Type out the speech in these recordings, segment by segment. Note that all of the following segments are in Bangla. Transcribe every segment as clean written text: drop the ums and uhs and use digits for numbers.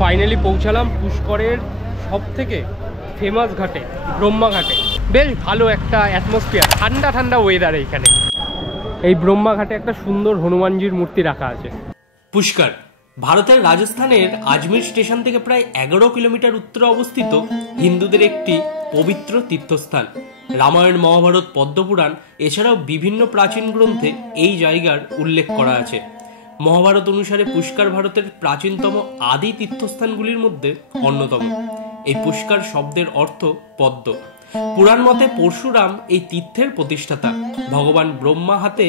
ফাইনালি পৌঁছালাম পুষ্করের সব থেকে ফেমাস ঘাটে, ব্রহ্মা ঘাটে। বেশ ভালো একটা অ্যাটমসফিয়ার, ঠান্ডা ঠান্ডা ওয়েদার। এইখানে এই ব্রহ্মা ঘাটে একটা সুন্দর হনুমানজির মূর্তি রাখা আছে। পুষ্কর ভারতের রাজস্থানের আজমির স্টেশন থেকে প্রায় 11 কিলোমিটার উত্তরে অবস্থিত হিন্দুদের একটি পবিত্র তীর্থস্থান। রামায়ণ, মহাভারত, পদ্মপুরাণ এছাড়াও বিভিন্ন প্রাচীন গ্রন্থে এই জায়গার উল্লেখ করা আছে। মহাভারত অনুসারে পুষ্কর ভারতের প্রাচীনতম আদি তীর্থস্থানগুলির মধ্যে অন্যতম। এই পুষ্কর শব্দের অর্থ পদ্ম। পুরাণ মতে পরশুরাম এই তীর্থের প্রতিষ্ঠাতা। ভগবান ব্রহ্মা হাতে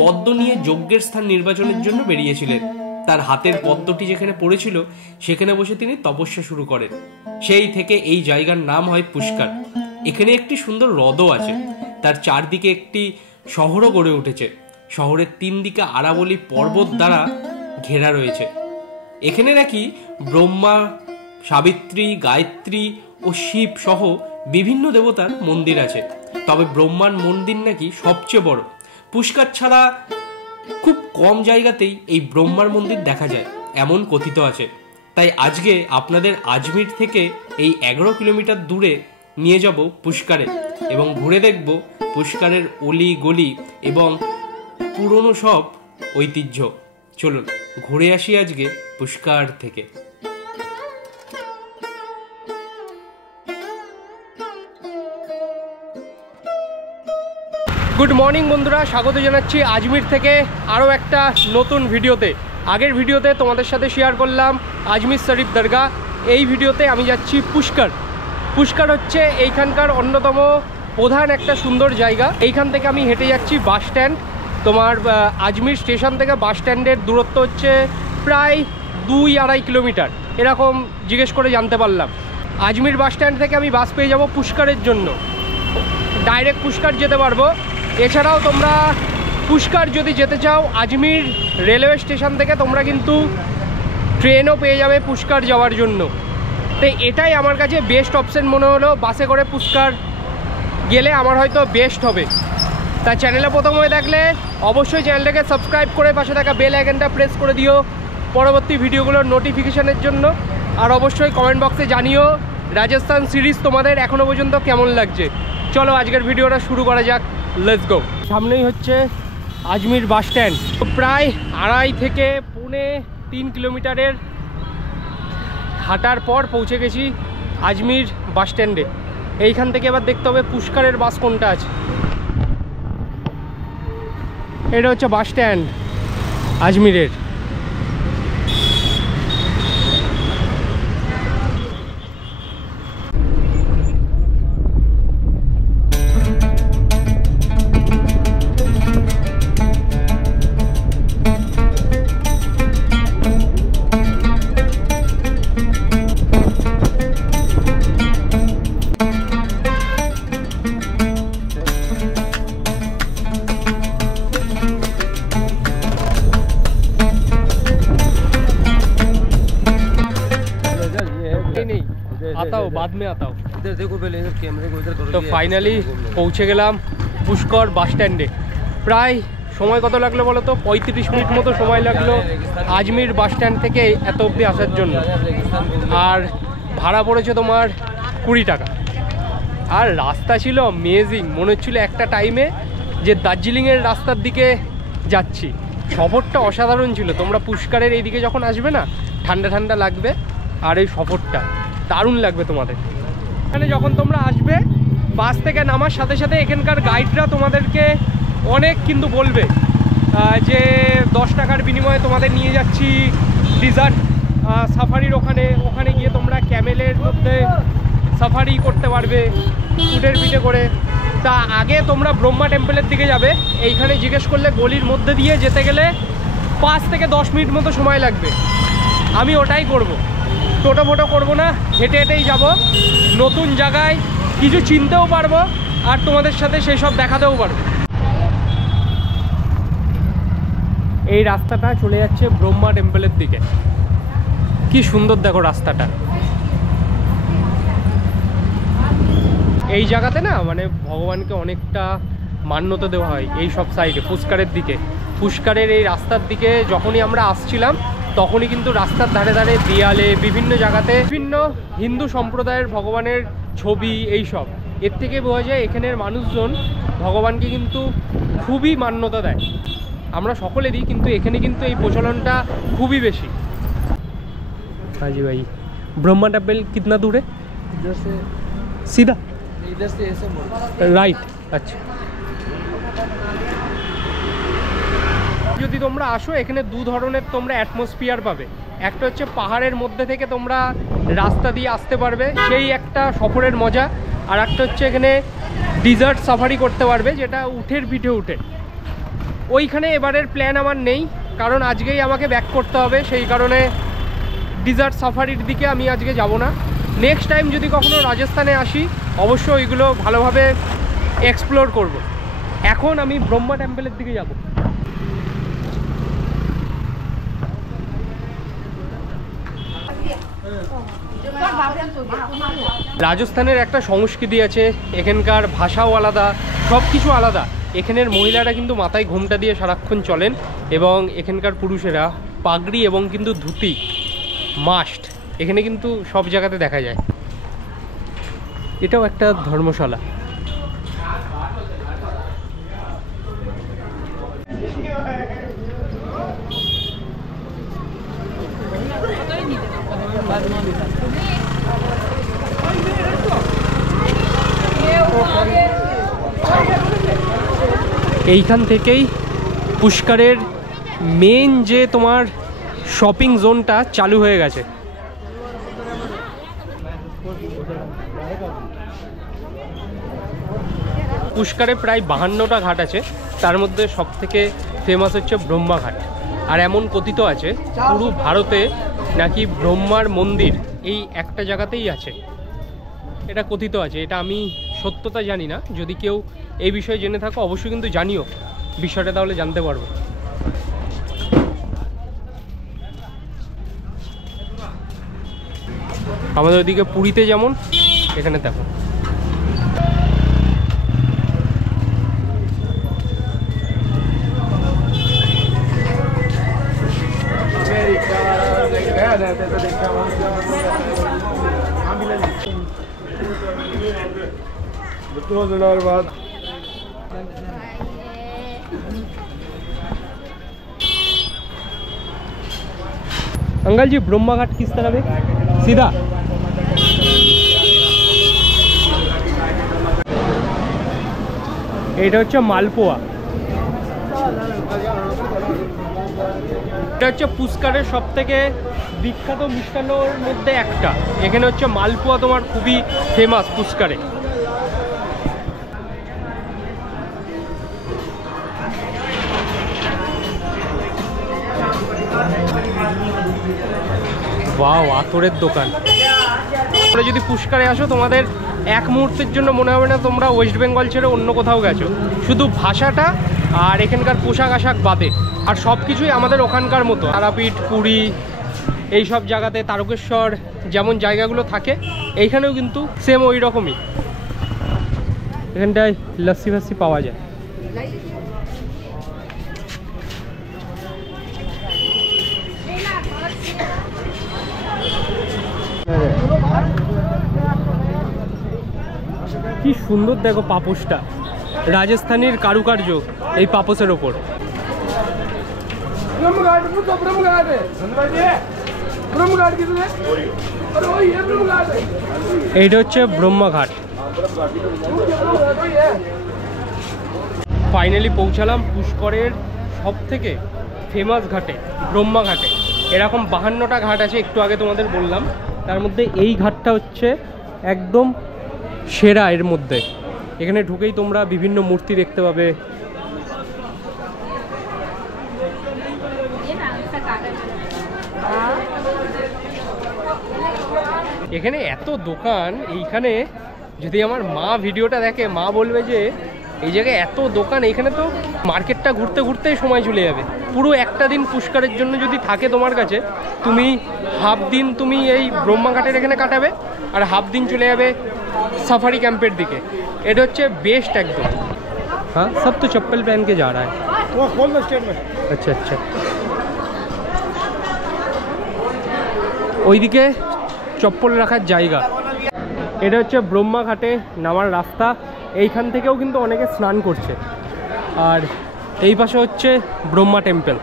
পদ্ম নিয়ে যজ্ঞের স্থান নির্বাচনের জন্য বেরিয়েছিলেন। তার হাতের পদ্মটি যেখানে পড়েছিল সেখানে বসে তিনি তপস্যা শুরু করেন। সেই থেকে এই জায়গার নাম হয় পুষ্কর। এখানে একটি সুন্দর হ্রদও আছে। তার চারদিকে একটি শহরও গড়ে উঠেছে। শহরের 3 দিকে আরাবলী পর্বত দ্বারা ঘেরা রয়েছে। এখানে নাকি ব্রহ্মা, সাবিত্রী, গায়ত্রী ও শিব সহ বিভিন্ন দেবতার মন্দির আছে। তবে ব্রহ্মার মন্দির নাকি সবচেয়ে বড়। পুষ্কর ছাড়া খুব কম জায়গাতেই এই ব্রহ্মার মন্দির দেখা যায় এমন কথিত আছে। তাই আজকে আপনাদের আজমির থেকে এই 11 কিলোমিটার দূরে নিয়ে যাব পুষ্করে এবং ঘুরে দেখব পুষ্করের অলি গলি এবং পুরনো সব ঐতিহ্য। চলুন ঘুরে আসি আজকে পুষ্কর থেকে। গুড মর্নিং বন্ধুরা, স্বাগত জানাচ্ছি আজমির থেকে আরও একটা নতুন ভিডিওতে। আগের ভিডিওতে তোমাদের সাথে শেয়ার করলাম আজমির শরীফ দরগা। এই ভিডিওতে আমি যাচ্ছি পুষ্কর। পুষ্কর হচ্ছে এইখানকার অন্যতম প্রধান একটা সুন্দর জায়গা। এইখান থেকে আমি হেঁটে যাচ্ছি বাস স্ট্যান্ড। তোমার আজমির স্টেশন থেকে বাস স্ট্যান্ডের দূরত্ব হচ্ছে প্রায় 2-2.5 কিলোমিটার, এরকম জিজ্ঞেস করে জানতে পারলাম। আজমির বাস স্ট্যান্ড থেকে আমি বাস পেয়ে যাব পুষ্করের জন্য, ডাইরেক্ট পুষ্কর যেতে পারবো। এছাড়াও তোমরা পুষ্কর যদি যেতে চাও আজমির রেলওয়ে স্টেশন থেকে তোমরা কিন্তু ট্রেনও পেয়ে যাবে পুষ্কর যাওয়ার জন্য। তো এটাই আমার কাছে বেস্ট অপশন মনে হলো। বাসে করে পুষ্কর গেলে আমার হয়তো বেস্ট হবে। তা চ্যানেলে প্রথম হয়ে থাকলে অবশ্যই চ্যানেলটাকে সাবস্ক্রাইব করে পাশে থাকা বেল আইকনটা প্রেস করে দিও পরবর্তী ভিডিওগুলোর নোটিফিকেশানের জন্য। আর অবশ্যই কমেন্ট বক্সে জানিও রাজস্থান সিরিজ তোমাদের এখনও পর্যন্ত কেমন লাগছে। চলো আজকের ভিডিওটা শুরু করা যাক, লেটস গো। সামনেই হচ্ছে আজমির বাস স্ট্যান্ড। প্রায় 2.5 থেকে 3 কিলোমিটারের হাঁটার পর পৌঁছে গেছি আজমির বাস স্ট্যান্ডে। এইখান থেকে এবার দেখতে হবে পুষ্করের বাস কোনটা আছে। এটা হচ্ছে বাস স্ট্যান্ড আজমিরের। তো ফাইনালি পৌঁছে গেলাম পুষ্কর বাস স্ট্যান্ডে। প্রায় সময় কত লাগলো বলো তো? 35 মিনিট মতো সময় লাগলো আজমির বাস স্ট্যান্ড থেকে এত অবধি আসার জন্য। আর ভাড়া পড়েছে তোমার 20 টাকা। আর রাস্তা ছিল অ্যামেজিং, মনে হচ্ছিল একটা টাইমে যে দার্জিলিংয়ের রাস্তার দিকে যাচ্ছি। সফরটা অসাধারণ ছিল। তোমরা পুষ্করের এই দিকে যখন আসবে না, ঠান্ডা ঠান্ডা লাগবে আর এই সফরটা দারুণ লাগবে তোমাদের। এখানে যখন তোমরা আসবে বাস থেকে নামার সাথে সাথে এখানকার গাইডরা তোমাদেরকে অনেক কিন্তু বলবে যে 10 টাকার বিনিময়ে তোমাদের নিয়ে যাচ্ছি ডিজার্ট সাফারির ওখানে গিয়ে তোমরা ক্যামেলের মধ্যে সাফারি করতে পারবে উটের পিঠে করে। তা আগে তোমরা ব্রহ্মা টেম্পলের দিকে যাবে। এইখানে জিজ্ঞেস করলে গলির মধ্যে দিয়ে যেতে গেলে 5 থেকে 10 মিনিট মতো সময় লাগবে। আমি ওটাই করব, টোটো ফোটো করবো না, হেঁটে হেঁটেই যাব। নতুন জায়গায় কিছু চিনতেও পারবো আর তোমাদের সাথে সেই সব দেখাতেও পারবো। এই রাস্তাটা চলে যাচ্ছে ব্রহ্মা টেম্পলের দিকে। কি সুন্দর দেখো রাস্তাটা। এই জায়গাতে না মানে ভগবানকে অনেকটা মান্যতা দেওয়া হয় এই সব সাইডে। পুষ্করের দিকে, পুষ্করের এই রাস্তার দিকে যখনই আমরা আসছিলাম তখনই কিন্তু রাস্তার ধারে ধারে দেয়ালে বিভিন্ন জায়গাতে বিভিন্ন হিন্দু সম্প্রদায়ের ভগবানের ছবি, এই সব এর থেকে বোঝা যায় এখানের মানুষজন ভগবানকে কিন্তু খুবই মান্যতা দেয়। আমরা সকলে দিই, কিন্তু এখানে কিন্তু এই প্রচলনটা খুবই বেশি। हाजी भाई, ब्रह्मा टेम्पल कितना दूर है? इधर से सीधा इधर से ऐसे मोड़ রাইট। আচ্ছা, যদি তোমরা আসো এখানে দু ধরনের তোমরা অ্যাটমসফিয়ার পাবে। একটা হচ্ছে পাহাড়ের মধ্যে থেকে তোমরা রাস্তা দিয়ে আসতে পারবে, সেই একটা সফরের মজা। আর একটা হচ্ছে এখানে ডিজার্ট সাফারি করতে পারবে, যেটা উঠের পিঠে উঠে। ওইখানে এবারের প্ল্যান আমার নেই, কারণ আজকেই আমাকে ব্যাক করতে হবে, সেই কারণে ডিজার্ট সাফারির দিকে আমি আজকে যাব না। নেক্সট টাইম যদি কখনো রাজস্থানে আসি অবশ্যই ওইগুলো ভালোভাবে এক্সপ্লোর করব। এখন আমি ব্রহ্মা টেম্পলের দিকে যাব। রাজস্থানের একটা সংস্কৃতি আছে, এখানকার ভাষাও আলাদা, সব কিছু আলাদা। এখানের মহিলারা কিন্তু মাথায় ঘোমটা দিয়ে সারাক্ষণ চলেন, এবং এখানকার পুরুষেরা পাগড়ি এবং কিন্তু ধুতি মাস্ট এখানে কিন্তু সব জায়গাতে দেখা যায়। এটাও একটা ধর্মশালা। এইখান থেকেই পুষ্করের মেন যে তোমার শপিং জোনটা চালু হয়ে গেছে। পুষ্করে প্রায় 52টা ঘাট আছে, তার মধ্যে সবথেকে ফেমাস হচ্ছে ব্রহ্মা ঘাট। আর এমন কথিত আছে পুরো ভারতে নাকি ব্রহ্মার মন্দির এই একটা জায়গাতেই আছে, এটা কথিত আছে। এটা আমি সত্যতা জানি না, যদি কেউ এই বিষয়ে জেনে থাকো অবশ্যই কিন্তু জানিও বিষয়টা, তাহলে জানতে পারবো। আমাদের ওইদিকে পুরীতে যেমন, এখানে দেখো अंकल जी, ब्रह्मा घाट किस तरफ है? सीधा? এটা হচ্ছে মালপোয়া। এটা হচ্ছে পুষ্করের সব থেকে বিখ্যাত মিষ্টান্নর মধ্যে একটা। এখানে হচ্ছে মালপোয়া তোমার খুবই ফেমাস পুষ্করে। ওয়াও, আতরের দোকান। তোমরা যদি পুষ্করে আসো তোমাদের এক মুহূর্তের জন্য মনে হবে না তোমরা ওয়েস্ট বেঙ্গল ছেড়ে অন্য কোথাও গেছো, শুধু ভাষাটা আর এখানকার পোশাক আশাক বাদে। আর সব কিছুই আমাদের ওখানকার মতো, তারাপীঠ, পুরী, এই সব জায়গাতে তারকেশ্বর যেমন জায়গাগুলো থাকে এইখানেও কিন্তু সেম ওই রকমই। এখানটায় লস্যি ফাস্সি পাওয়া যায়। কি সুন্দর দেখো পাপোশটা, রাজস্থানের কারুকার্য এই পাপোশের ওপর। এইটা হচ্ছে ব্রহ্মা ঘাট। ফাইনালি পৌঁছালাম পুষ্করের সব থেকে ফেমাস ঘাটে, ব্রহ্মা ঘাটে। এরকম 52টা ঘাট আছে, একটু আগে তোমাদের বললাম। তার মধ্যে এই ঘাটটা হচ্ছে একদম সেরা এর মধ্যে। এখানে ঢুকেই তোমরা বিভিন্ন মূর্তি দেখতে পাবে। এখানে এত দোকান, এইখানে যদি আমার মা ভিডিওটা দেখে মা বলবে যে এই জায়গায় এত দোকান, এইখানে তো মার্কেটটা ঘুরতে ঘুরতেই সময় চলে যাবে। পুরো একটা দিন পুষ্করের জন্য যদি থাকে তোমার কাছে, তুমি হাফ দিন তুমি এই ব্রহ্মা ঘাটের এখানে কাটাবে, আর হাফ দিন চলে যাবে সাফারি ক্যাম্পের দিকে। এটা হচ্ছে বেস্ট একদম। হ্যাঁ, সব তো চপ্পল पहन के जा रहा है। वो खोल दो स्टेट में। अच्छा अच्छा। ওইদিকে চপ্পল রাখার জায়গা। এটা হচ্ছে ব্রহ্মা ঘাটে নামার রাস্তা। এইখান থেকেও কিন্তু অনেকে স্নান করছে। আর এই পাশে হচ্ছে ব্রহ্মা টেম্পল।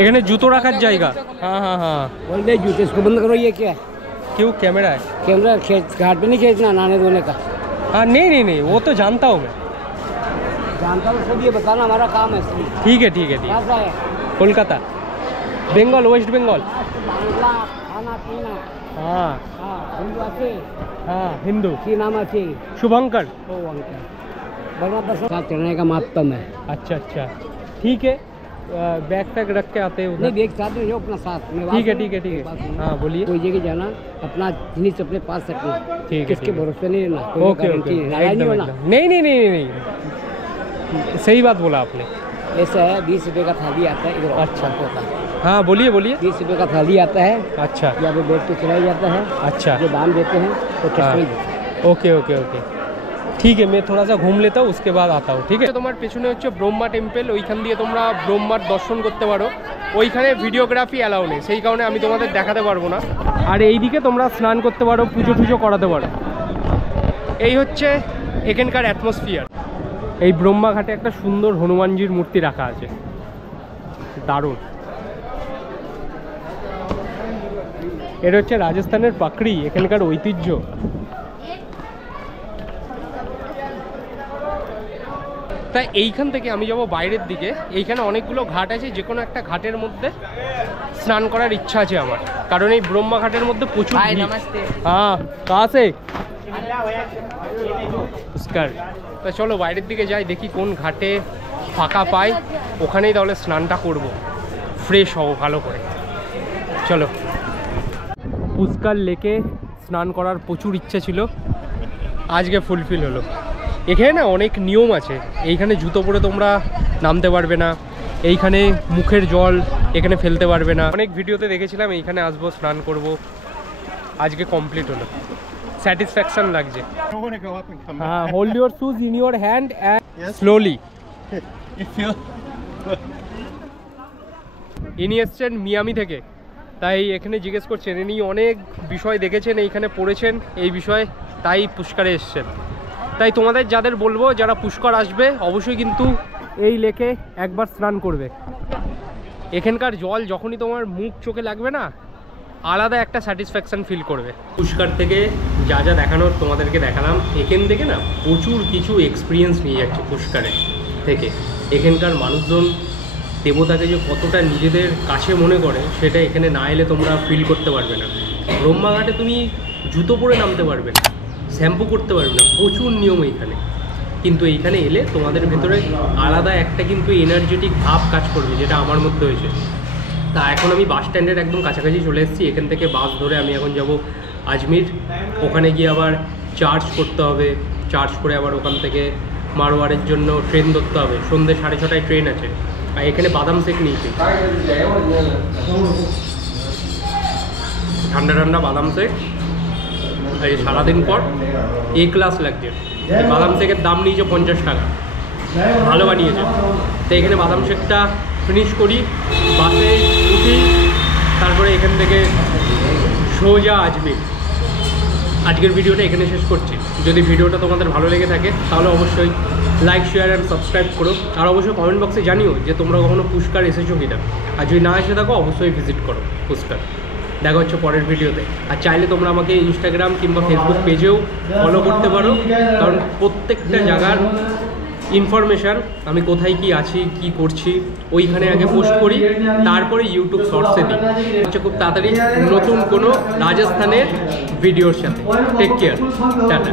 এখানে জুতো রাখার জায়গা। हाँ हाँ हाँ बोल दे जूते इसको बंद करो। ये क्या है? क्यों कैमरा है? कैमरा घाट पे नहीं खींचना, नहाने धोने का। हाँ नहीं नहीं नहीं वो तो जानता हूँ मैं। जानता हूँ सब, ये बताना हमारा काम है इसलिए। ठीक है ठीक है ठीक कहाँ है। से है? कोलकाता, बंगाल, वेस्ट बंगाल। बांग्ला खाना पीना। हाँ हाँ हिंदू आते। हाँ हिंदू। की नाम आते? शुभंकर। ओ अंकल बर्मा दर्शन साथ चढ़ने का महत्व है। अच्छा अच्छा ठीक है। बैग पैक रख के आते हैं नहीं उधर। देख साथ में जो अपना साथ में। ठीक है ठीक है ठीक है। हाँ बोलिए। कोई जगह जाना अपना जिनिस अपने पास रखना। ठीक है, किसके ठीक है। भरोसे नहीं रहना। कोई ओके गारंटी ओके नहीं, नाराज नहीं एकदम होना। एकदम। नहीं नहीं नहीं नहीं नहीं सही बात बोला आपने। ऐसा है 20 रुपए का थाली आता है इधर। अच्छा। होता है हाँ बोलिए बोलिए। 20 रुपए का थाली आता है। अच्छा यहाँ पे बैठ के चलाया जाता है। अच्छा जो दाम देते हैं वो हाँ। चश्मे देते हैं। ओके ओके ओके ঠিক আছে, मैं थोड़ा सा घूम लेता हूँ उसके बाद आता हूँ। ঠিক আছে, তোমার পেছনে হচ্ছে ব্রহ্মা টেম্পল। ওইখান দিয়ে তোমরা ব্রহ্মার দর্শন করতে পারো। ওইখানে ভিডিওগ্রাফি অ্যালাউ নেই, সেই কারণে আমি তোমাদের দেখাতে পারবো না। আর এইদিকে তোমরা স্নান করতে পারো, পুজো টুজো করাতে পারো। এই হচ্ছে এখানকার অ্যাটমসফিয়ার। এই ব্রহ্মা ঘাটে একটা সুন্দর হনুমানজির মূর্তি রাখা আছে, দারুণ। এটা হচ্ছে রাজস্থানের পাকড়ি, এখানকার ঐতিহ্য। তাই এইখান থেকে আমি যাব বাইরের দিকে। এইখানে অনেকগুলো ঘাট আছে, যে কোনো একটা ঘাটের মধ্যে স্নান করার ইচ্ছা আছে আমার, কারণ এই ব্রহ্মা ঘাটের মধ্যে প্রচুর ভিড়। হ্যাঁ কাহা সে? পুষ্কর। তা চলো বাইরের দিকে যাই, দেখি কোন ঘাটে ফাঁকা পাই, ওখানেই তাহলে স্নানটা করব, ফ্রেশ হব ভালো করে। চলো। পুষ্কর লেকে স্নান করার প্রচুর ইচ্ছা ছিল, আজকে ফুলফিল হলো। এখানে না অনেক নিয়ম আছে। এইখানে জুতো পরে তোমরা নামতে পারবে না, এইখানে মুখের জল এখানে ফেলতে পারবে না। অনেক ভিডিওতে দেখেছিলাম, এইখানে আসবো স্নান করব, আজকে কমপ্লিট হলো, স্যাটিসফ্যাকশন লাগছে। হ্যাঁ, hold your shoes in your hand and slowly. ইনি এসছেন মিয়ামি থেকে, তাই এখানে জিজ্ঞেস করছেন, ইনি অনেক বিষয় দেখেছেন, এইখানে পড়েছেন এই বিষয়ে, তাই পুষ্করে এসছেন। তাই তোমাদের যাদের বলবো, যারা পুষ্কর আসবে অবশ্যই কিন্তু এই লেকে একবার স্নান করবে। এখানকার জল যখনই তোমার মুখ চোখে লাগবে না, আলাদা একটা স্যাটিসফ্যাকশান ফিল করবে। পুষ্কর থেকে যা যা দেখানোর তোমাদেরকে দেখালাম। এখান থেকে না প্রচুর কিছু এক্সপিরিয়েন্স নিয়ে যাচ্ছে পুষ্করে থেকে। এখানকার মানুষজন দেবতাকে যে কতটা নিজেদের কাছে মনে করে, সেটা এখানে না এলে তোমরা ফিল করতে পারবে না। ব্রহ্মাঘাটে তুমি জুতো পরে নামতে পারবে না, শ্যাম্পু করতে পারবে না, প্রচুর নিয়ম এইখানে। কিন্তু এইখানে এলে তোমাদের ভেতরে আলাদা একটা কিন্তু এনার্জেটিক ভাব কাজ করবে, যেটা আমার মধ্যে হয়েছে। তা এখন আমি বাস স্ট্যান্ডের একদম কাছাকাছি চলে এসেছি। এখান থেকে বাস ধরে আমি এখন যাব আজমির। ওখানে গিয়ে আবার চার্জ করতে হবে, চার্জ করে আবার ওখান থেকে মারোয়ারের জন্য ট্রেন ধরতে হবে। সন্ধ্যে 6:30টায় ট্রেন আছে। আর এখানে বাদাম শেক নিয়েছি, ঠান্ডা ঠান্ডা বাদাম শেক। এই সারাদিন পর এ ক্লাস লাগছে। এই বাদাম শেকের দাম নিয়েছে 50 টাকা, ভালো বানিয়েছে। তো এখানে বাদাম শেকটা ফিনিশ করি, বাসে উঠি, তারপরে এখান থেকে সোজা আজমির। আজকের ভিডিওটা এখানে শেষ করছি। যদি ভিডিওটা তোমাদের ভালো লেগে থাকে তাহলে অবশ্যই লাইক, শেয়ার অ্যান্ড সাবস্ক্রাইব করো। আর অবশ্যই কমেন্ট বক্সে জানিও যে তোমরা কখনো পুষ্কর এসেছো কিনা। আর যদি না এসে থাকো অবশ্যই ভিজিট করো পুষ্কর। দেখা হচ্ছে পরের ভিডিওতে। আর চাইলে তোমরা আমাকে ইনস্টাগ্রাম কিংবা ফেসবুক পেজেও ফলো করতে পারো, কারণ প্রত্যেকটা জায়গার ইনফরমেশান, আমি কোথায় কি আছি, কি করছি, ওইখানে আগে পোস্ট করি, তারপরে ইউটিউব শর্টসে দিই। হচ্ছে খুব তাড়াতাড়ি নতুন কোনো রাজস্থানের ভিডিওর সাথে। Take care, tata.